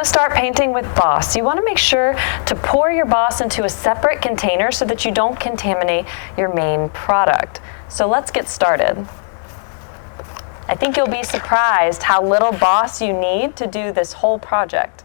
going to start painting with Boss. You want to make sure to pour your Boss into a separate container so that you don't contaminate your main product. So let's get started. I think you'll be surprised how little Boss you need to do this whole project.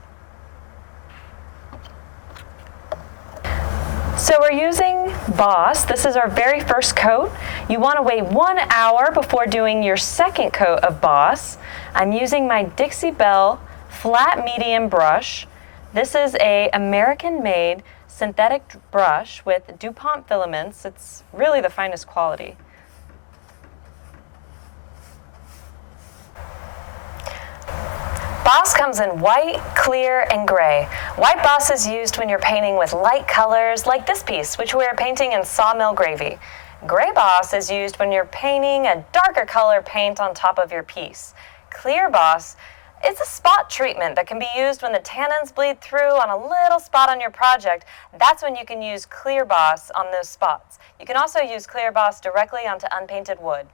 So we're using Boss. This is our very first coat. You want to wait 1 hour before doing your second coat of Boss. I'm using my Dixie Belle flat medium brush. This is a American-made synthetic brush with DuPont filaments. It's really the finest quality. Boss comes in white, clear, and gray. White Boss is used when you're painting with light colors, like this piece, which we're painting in sawmill gravy. Gray Boss is used when you're painting a darker color paint on top of your piece. Clear Boss is a spot treatment that can be used when the tannins bleed through on a little spot on your project. That's when you can use Clear Boss on those spots. You can also use Clear Boss directly onto unpainted wood.